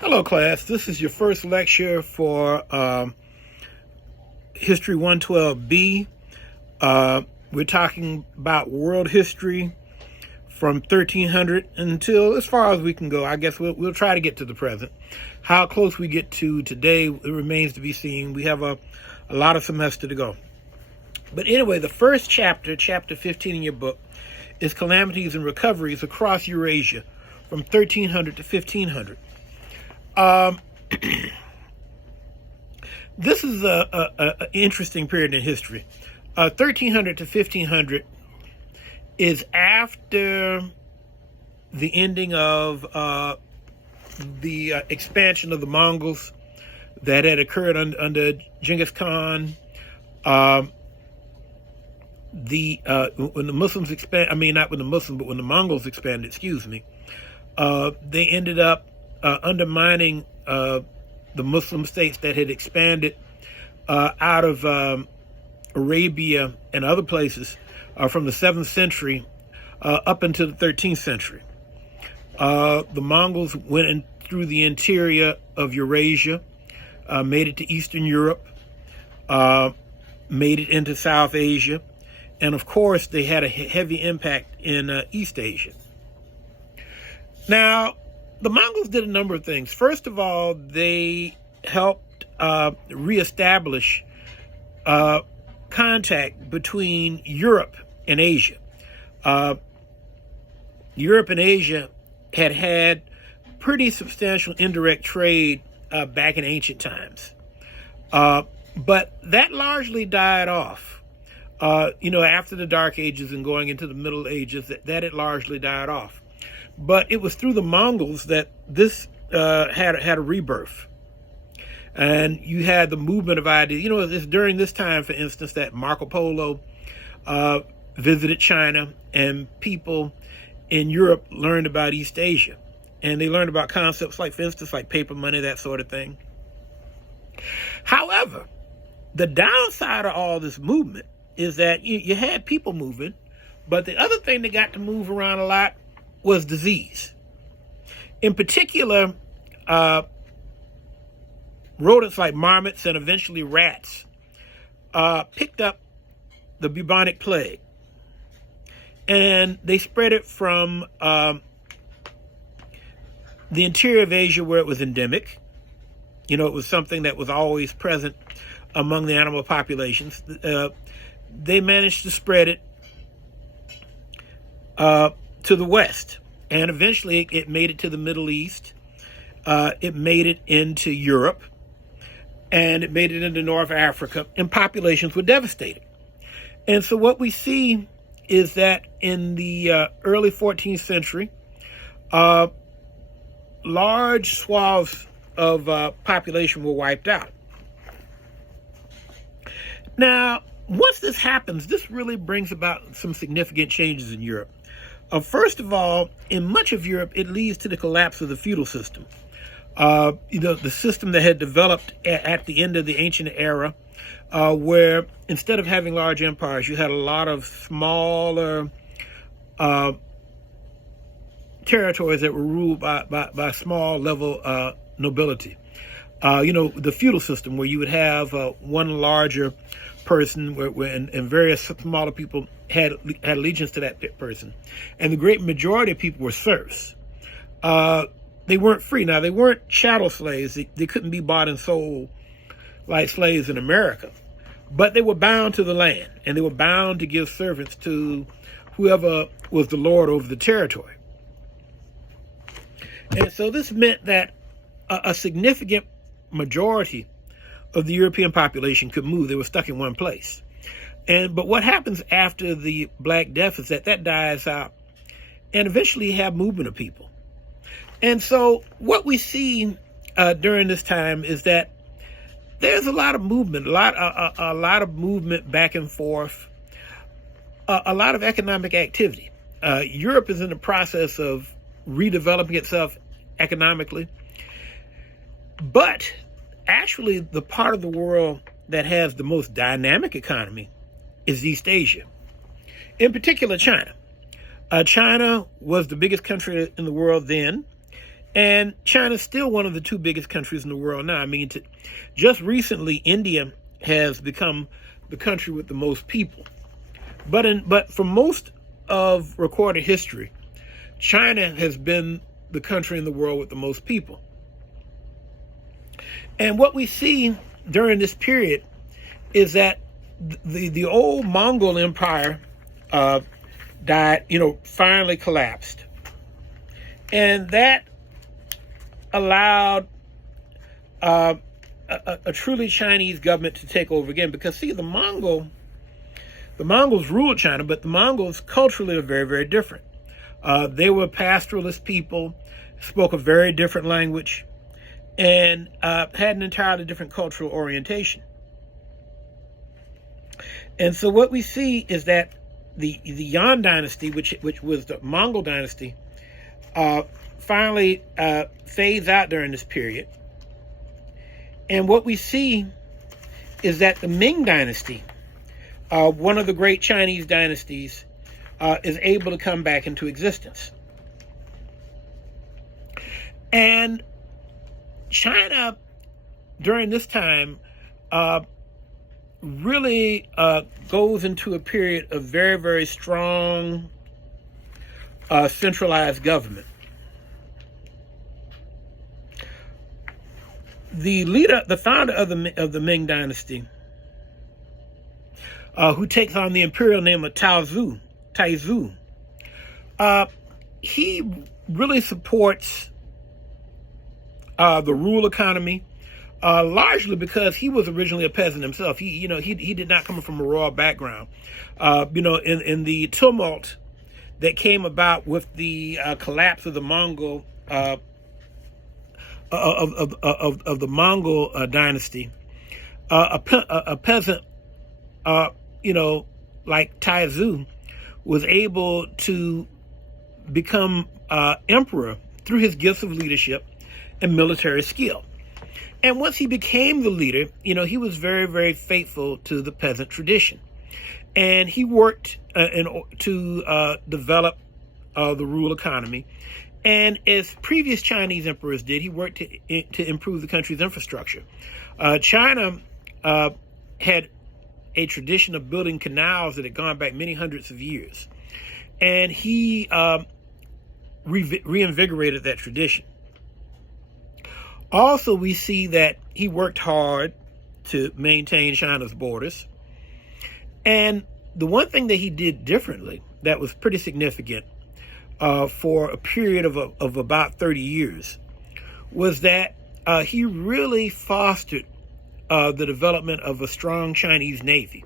Hello, class. This is your first lecture for History 112B. We're talking about world history from 1300 until as far as we can go. I guess we'll try to get to the present. How close we get to today, it remains to be seen. We have a lot of semester to go. But anyway, the first chapter, chapter 15 in your book, is Calamities and Recoveries Across Eurasia from 1300 to 1500. This is a interesting period in history. 1300 to 1500 is after the ending of the expansion of the Mongols that had occurred under Genghis Khan. When the Muslims not when the Muslims, but when the Mongols expanded, they ended up undermining the Muslim states that had expanded out of Arabia and other places from the 7th century up into the 13th century. The Mongols went in through the interior of Eurasia, made it to Eastern Europe, made it into South Asia, and of course they had a heavy impact in East Asia. Now, the Mongols did a number of things. First of all, they helped reestablish contact between Europe and Asia. Europe and Asia had pretty substantial indirect trade back in ancient times. But that largely died off. After the Dark Ages and going into the Middle Ages, that had largely died off. But it was through the Mongols that this had a rebirth. And you had the movement of ideas. It's during this time, for instance, that Marco Polo visited China, and people in Europe learned about East Asia. And they learned about concepts like, for instance, like paper money, that sort of thing. However, the downside of all this movement is that you had people moving, but the other thing that got to move around a lot was disease. In particular, rodents like marmots and eventually rats picked up the bubonic plague, and they spread it from the interior of Asia, where it was endemic. It was something that was always present among the animal populations. They managed to spread it to the West, and eventually it made it to the Middle East. It made it into Europe, and it made it into North Africa, and populations were devastated. And so what we see is that in the early 14th century, large swaths of population were wiped out. Now, once this happens, this really brings about some significant changes in Europe. First of all, in much of Europe, it leads to the collapse of the feudal system. The system that had developed at the end of the ancient era, where instead of having large empires, you had a lot of smaller territories that were ruled by small level nobility. The feudal system, where you would have one larger person and various smaller people had allegiance to that person. And the great majority of people were serfs. They weren't free. Now, they weren't chattel slaves. They couldn't be bought and sold like slaves in America. But they were bound to the land, and they were bound to give servants to whoever was the lord over the territory. And so this meant that a significant majority of the European population could move. They were stuck in one place. But what happens after the Black Death is that dies out, and eventually you have movement of people. And so what we see during this time is that there's a lot of movement, a lot of movement back and forth, a lot of economic activity. Europe is in the process of redeveloping itself economically, but actually the part of the world that has the most dynamic economy is East Asia, in particular China. China was the biggest country in the world then. And China's still one of the two biggest countries in the world now. I mean, just recently, India has become the country with the most people. But for most of recorded history, China has been the country in the world with the most people. And what we see during this period is that the old Mongol Empire died, finally collapsed. And that allowed a truly Chinese government to take over again. Because, see, the Mongols ruled China, but the Mongols culturally are very, very different. They were pastoralist people, spoke a very different language, and had an entirely different cultural orientation. And so what we see is that the Yuan dynasty, which was the Mongol dynasty, finally fades out during this period. And what we see is that the Ming dynasty, one of the great Chinese dynasties, is able to come back into existence. And China, during this time, really goes into a period of very, very strong centralized government. The founder of the Ming dynasty, who takes on the imperial name of Taizu, he really supports the rural economy, largely because he was originally a peasant himself. He did not come from a royal background. In the tumult that came about with the collapse of the Mongol of the Mongol dynasty, a peasant, like Taizu, was able to become emperor through his gifts of leadership and military skill. And once he became the leader, he was very, very faithful to the peasant tradition. And he worked to develop the rural economy. And as previous Chinese emperors did, he worked to improve the country's infrastructure. China had a tradition of building canals that had gone back many hundreds of years. And he reinvigorated that tradition. Also, we see that he worked hard to maintain China's borders. And the one thing that he did differently that was pretty significant for a period of about 30 years was that he really fostered the development of a strong Chinese Navy.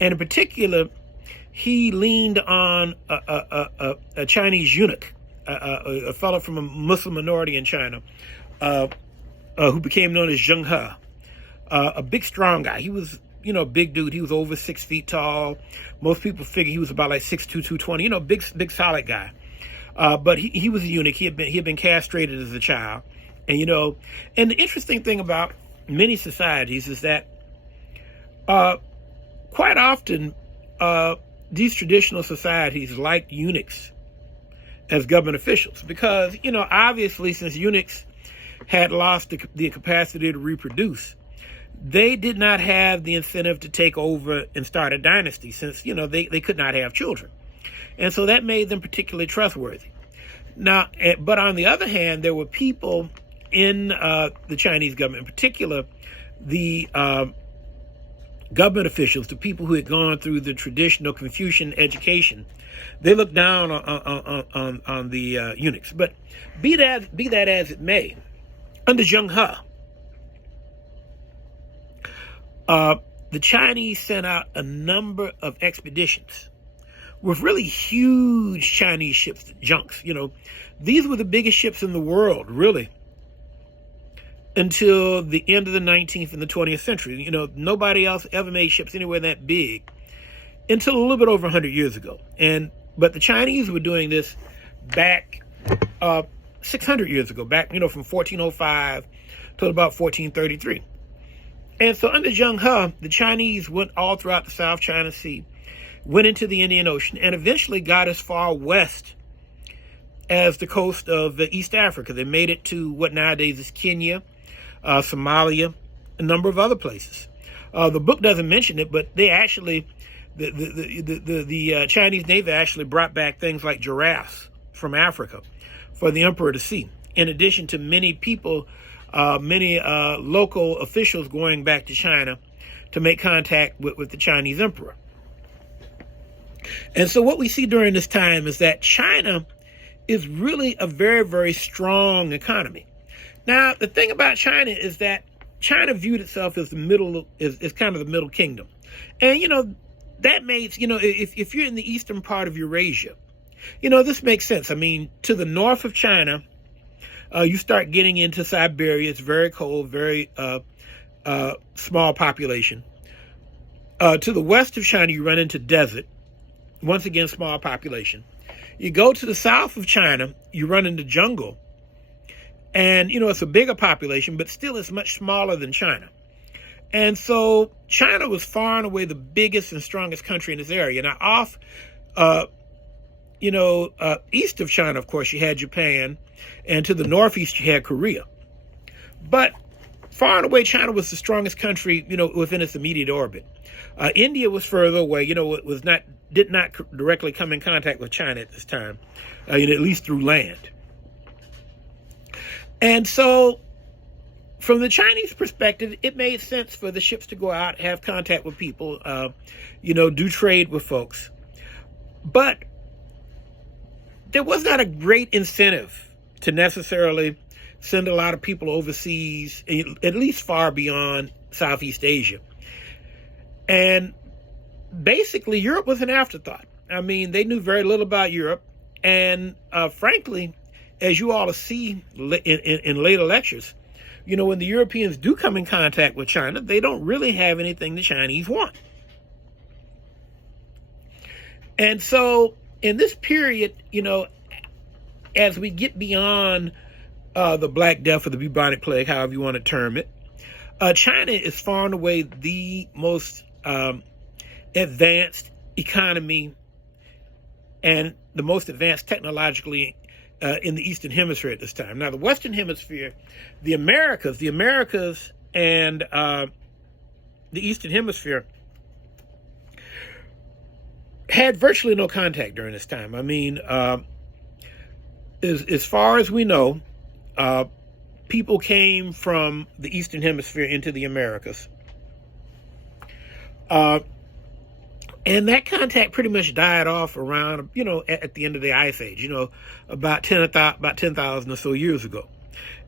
And in particular, he leaned on a Chinese eunuch, a fellow from a Muslim minority in China, who became known as Zheng He, a big, strong guy. He was, a big dude. He was over 6 feet tall. Most people figure he was about like 6'2", 220. Big, solid guy. But he was a eunuch. He had been castrated as a child, and and the interesting thing about many societies is that quite often these traditional societies liked eunuchs as government officials because obviously, since eunuchs had lost the capacity to reproduce, they did not have the incentive to take over and start a dynasty since they could not have children. And so that made them particularly trustworthy. Now, but on the other hand, there were people in the Chinese government, in particular, the government officials, the people who had gone through the traditional Confucian education. They looked down on the eunuchs. But be that as it may, under Zheng He, the Chinese sent out a number of expeditions with really huge Chinese ships, junks. These were the biggest ships in the world, really, until the end of the 19th and the 20th century. Nobody else ever made ships anywhere that big until a little bit over 100 years ago. But the Chinese were doing this back 600 years ago, back, from 1405 till about 1433. And so under Zheng He, the Chinese went all throughout the South China Sea, went into the Indian Ocean, and eventually got as far west as the coast of East Africa. They made it to what nowadays is Kenya, Somalia, a number of other places. The book doesn't mention it, but they actually, the Chinese Navy actually brought back things like giraffes from Africa for the emperor to see, in addition to many people, many local officials going back to China to make contact with the Chinese emperor. And so what we see during this time is that China is really a very, very strong economy. Now, the thing about China is that China viewed itself as is kind of the middle kingdom. And, that makes, if you're in the eastern part of Eurasia, this makes sense. I mean, to the north of China, you start getting into Siberia. It's very cold, very small population. To the west of China, you run into desert. Once again, small population. You go to the south of China, you run into jungle. And, it's a bigger population, but still it's much smaller than China. And so China was far and away the biggest and strongest country in this area. Now, off, east of China, of course, you had Japan. And to the northeast, you had Korea. But far and away, China was the strongest country, within its immediate orbit. India was further away, it did not directly come in contact with China at this time, at least through land. And so, from the Chinese perspective, it made sense for the ships to go out, have contact with people, do trade with folks. But there was not a great incentive to necessarily send a lot of people overseas, at least far beyond Southeast Asia. And basically, Europe was an afterthought. I mean, they knew very little about Europe. And frankly, as you all see in later lectures, when the Europeans do come in contact with China, they don't really have anything the Chinese want. And so in this period, as we get beyond the Black Death or the bubonic plague, however you want to term it, China is far and away the most advanced economy and the most advanced technologically in the Eastern Hemisphere at this time. Now, the Western Hemisphere, the Americas and the Eastern Hemisphere had virtually no contact during this time. I mean, as far as we know, people came from the Eastern Hemisphere into the Americas. And that contact pretty much died off around, at the end of the Ice Age, about 10,000 or so years ago.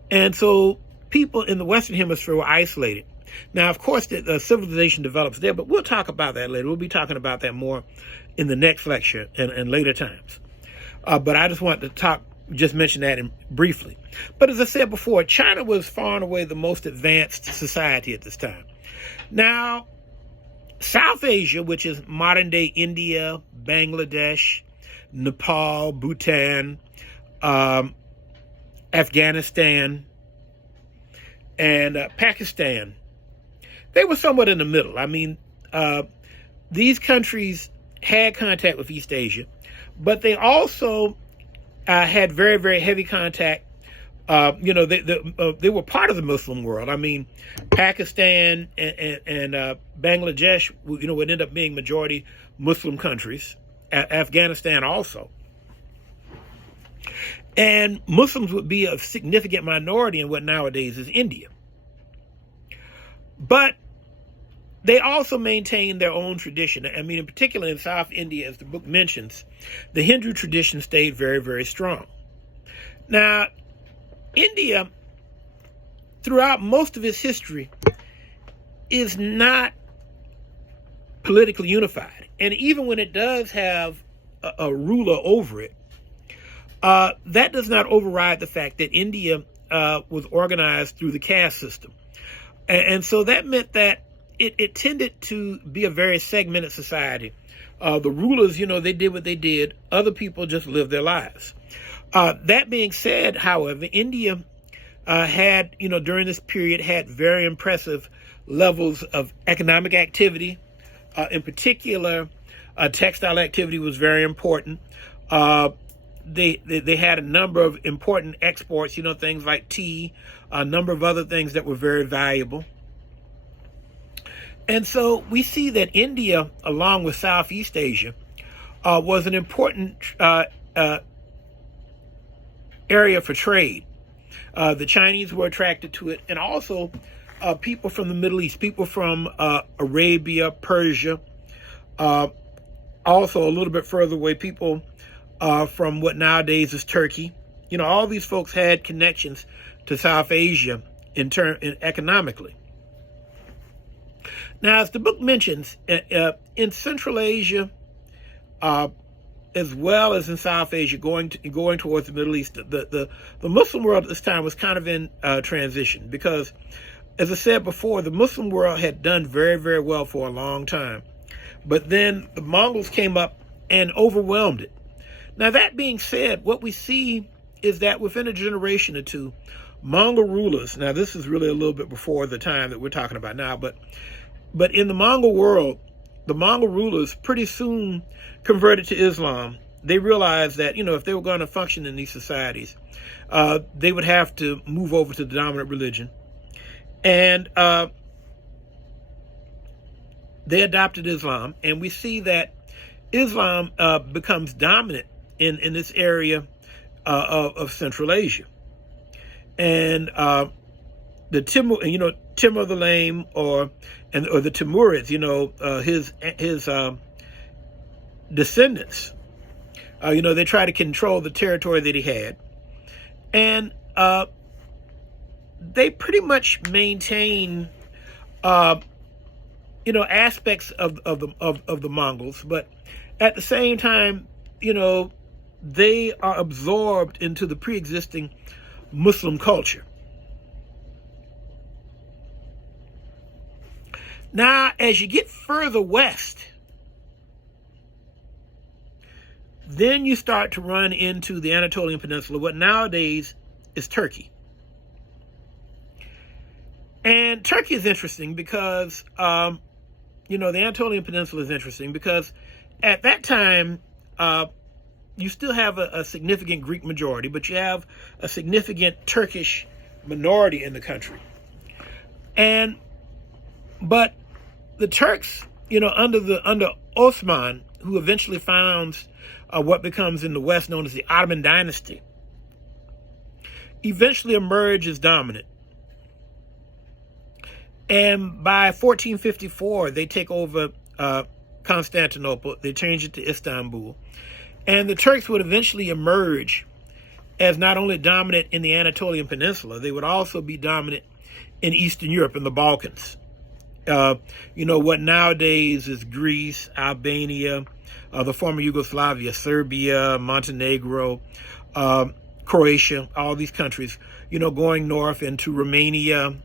And so people in the Western Hemisphere were isolated. Now, of course, the civilization develops there, but we'll talk about that later. We'll be talking about that more in the next lecture and later times. But I just want to just mention that briefly. But as I said before, China was far and away the most advanced society at this time. Now, South Asia, which is modern-day India, Bangladesh, Nepal, Bhutan, Afghanistan, and Pakistan, they were somewhat in the middle. I mean, these countries had contact with East Asia, but they also had very, very heavy contact. They were part of the Muslim world. I mean, Pakistan and Bangladesh, would end up being majority Muslim countries. Afghanistan also. And Muslims would be a significant minority in what nowadays is India. But they also maintained their own tradition. I mean, in particular in South India, as the book mentions, the Hindu tradition stayed very, very strong. Now, India, throughout most of its history, is not politically unified. And even when it does have a ruler over it, that does not override the fact that India was organized through the caste system. And so that meant that it tended to be a very segmented society. The rulers, they did what they did. Other people just lived their lives. That being said, however, India had, during this period, had very impressive levels of economic activity. In particular, textile activity was very important. they had a number of important exports, things like tea, a number of other things that were very valuable. And so we see that India, along with Southeast Asia, was an important area for trade. The Chinese were attracted to it, and also people from the Middle East, people from Arabia, Persia, also a little bit further away, people from what nowadays is Turkey. All these folks had connections to South Asia in economically. Now, as the book mentions, in Central Asia, as well as in South Asia, going towards the Middle East, the Muslim world at this time was kind of in transition, because, as I said before, the Muslim world had done very, very well for a long time. But then the Mongols came up and overwhelmed it. Now, that being said, what we see is that within a generation or two, Mongol rulers, now this is really a little bit before the time that we're talking about now, but in the Mongol world, the Mongol rulers pretty soon converted to Islam. They realized that, if they were going to function in these societies, they would have to move over to the dominant religion. And they adopted Islam. And we see that Islam becomes dominant in this area of Central Asia. And the Timur the Lame, or the Timurids, his descendants, they try to control the territory that he had, and they pretty much maintain aspects of the Mongols, but at the same time, they are absorbed into the pre-existing Muslim culture. Now, as you get further west, then you start to run into the Anatolian Peninsula, what nowadays is Turkey. And Turkey is interesting because, the Anatolian Peninsula is interesting because at that time, you still have a significant Greek majority, but you have a significant Turkish minority in the country. But the Turks, under Osman, who eventually founds what becomes in the West known as the Ottoman dynasty, eventually emerge as dominant. And by 1454, they take over Constantinople. They change it to Istanbul. And the Turks would eventually emerge as not only dominant in the Anatolian Peninsula, they would also be dominant in Eastern Europe and the Balkans. What nowadays is Greece, Albania, the former Yugoslavia, Serbia, Montenegro, Croatia, all these countries, going north into Romania,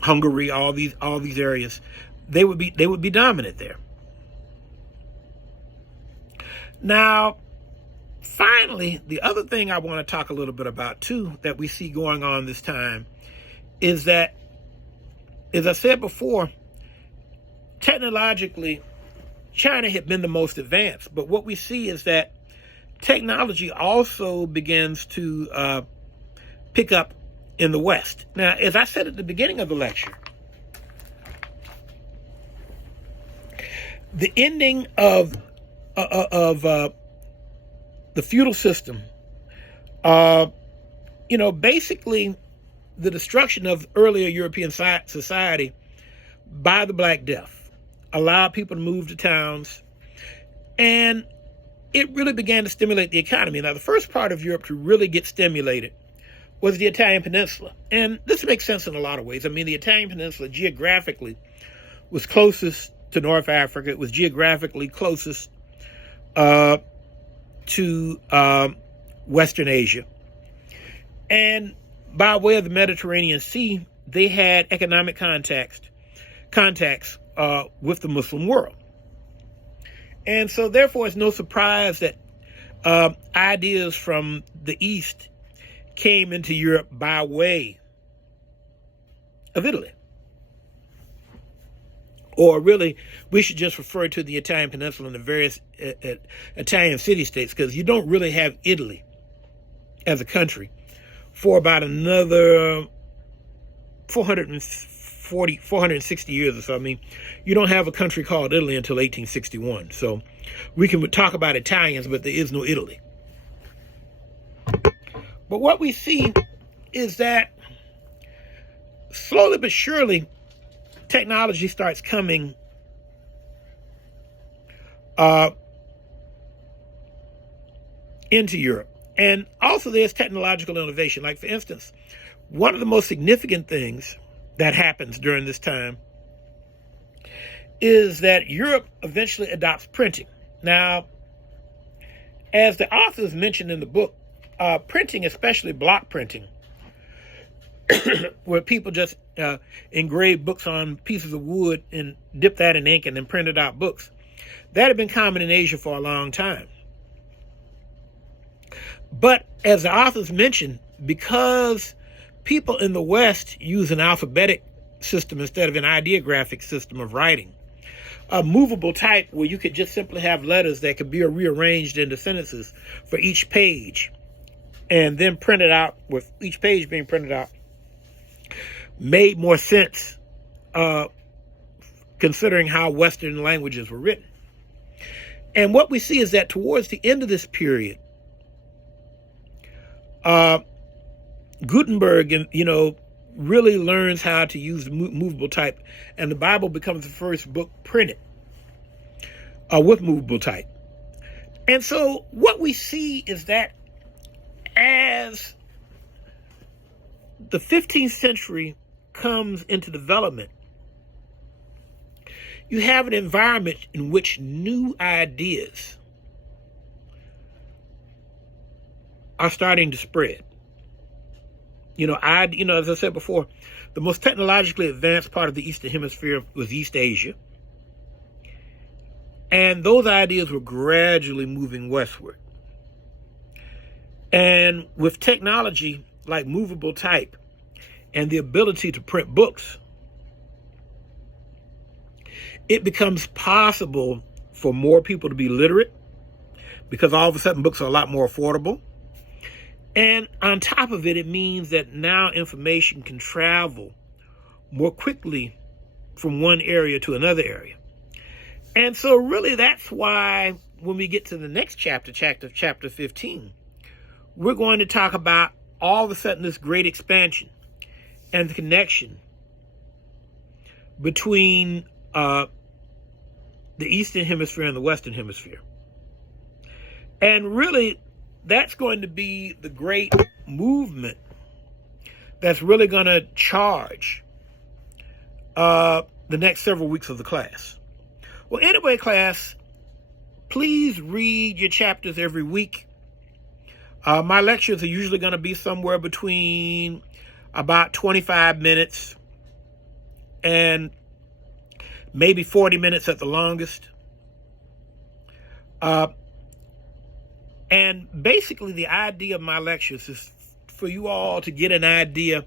Hungary, all these areas, they would be dominant there. Now, finally, the other thing I want to talk a little bit about too that we see going on this time is that, as I said before, technologically, China had been the most advanced, but what we see is that technology also begins to pick up in the West. Now, as I said at the beginning of the lecture, the ending of the feudal system, basically the destruction of earlier European society by the Black Death allowed people to move to towns, and it really began to stimulate the economy. Now, the first part of Europe to really get stimulated was the Italian Peninsula. And this makes sense in a lot of ways. I mean, the Italian Peninsula geographically was closest to North Africa. It was geographically closest to Western Asia. And by way of the Mediterranean Sea, they had economic contacts with the Muslim world. And so therefore, it's no surprise that ideas from the East came into Europe by way of Italy. Or really, we should just refer to the Italian Peninsula and the various Italian city-states, because you don't really have Italy as a country for about another 460 years or so. I mean, you don't have a country called Italy until 1861. So we can talk about Italians, but there is no Italy. But what we see is that slowly but surely, technology starts coming into Europe. And also there's technological innovation. Like, for instance, one of the most significant things that happens during this time is that Europe eventually adopts printing. Now, as the authors mentioned in the book, printing, especially block printing, where people just engrave books on pieces of wood and dip that in ink and then printed out books, that had been common in Asia for a long time. But as the authors mentioned, because people in the West use an alphabetic system instead of an ideographic system of writing, a movable type where you could just simply have letters that could be rearranged into sentences for each page and then printed out, with each page being printed out, made more sense considering how Western languages were written. And what we see is that towards the end of this period, Gutenberg, really learns how to use the movable type, and the Bible becomes the first book printed with movable type. And so what we see is that as the 15th century comes into development, you have an environment in which new ideas are starting to spread. As I said before, the most technologically advanced part of the Eastern Hemisphere was East Asia. And those ideas were gradually moving westward. And with technology like movable type and the ability to print books, it becomes possible for more people to be literate, because all of a sudden books are a lot more affordable. And on top of it, it means that now information can travel more quickly from one area to another area. And so really that's why when we get to the next chapter 15, we're going to talk about all of a sudden this great expansion and the connection between the Eastern Hemisphere and the Western Hemisphere. And really, that's going to be the great movement that's really going to charge the next several weeks of the class. Well, anyway, class, please read your chapters every week. My lectures are usually going to be somewhere between about 25 minutes and maybe 40 minutes at the longest. And basically the idea of my lectures is for you all to get an idea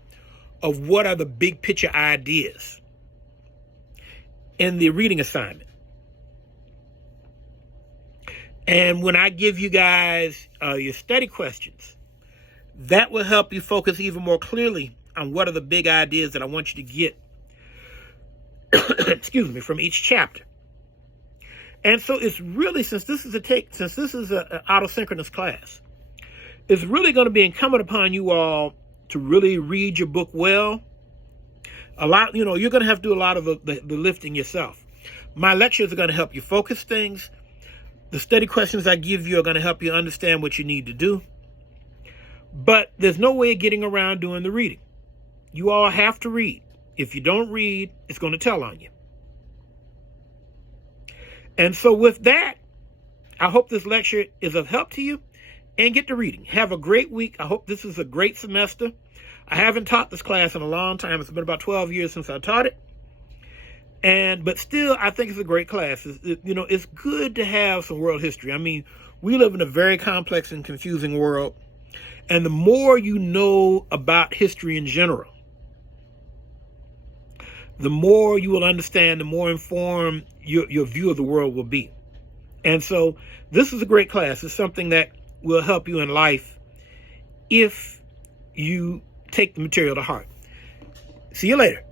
of what are the big picture ideas in the reading assignment. And when I give you guys your study questions, that will help you focus even more clearly on what are the big ideas that I want you to get, excuse me, from each chapter. And so it's really, since this is an autosynchronous class, it's really going to be incumbent upon you all to really read your book well. You're going to have to do a lot of the lifting yourself. My lectures are going to help you focus things. The study questions I give you are going to help you understand what you need to do. But there's no way of getting around doing the reading. You all have to read. If you don't read, it's going to tell on you. And so with that, I hope this lecture is of help to you, and get to reading. Have a great week. I hope this is a great semester. I haven't taught this class in a long time. It's been about 12 years since I taught it. But still, I think it's a great class. It's good to have some world history. I mean, we live in a very complex and confusing world. And the more you know about history in general, the more you will understand, the more informed your view of the world will be. And so this is a great class. It's something that will help you in life if you take the material to heart. See you later.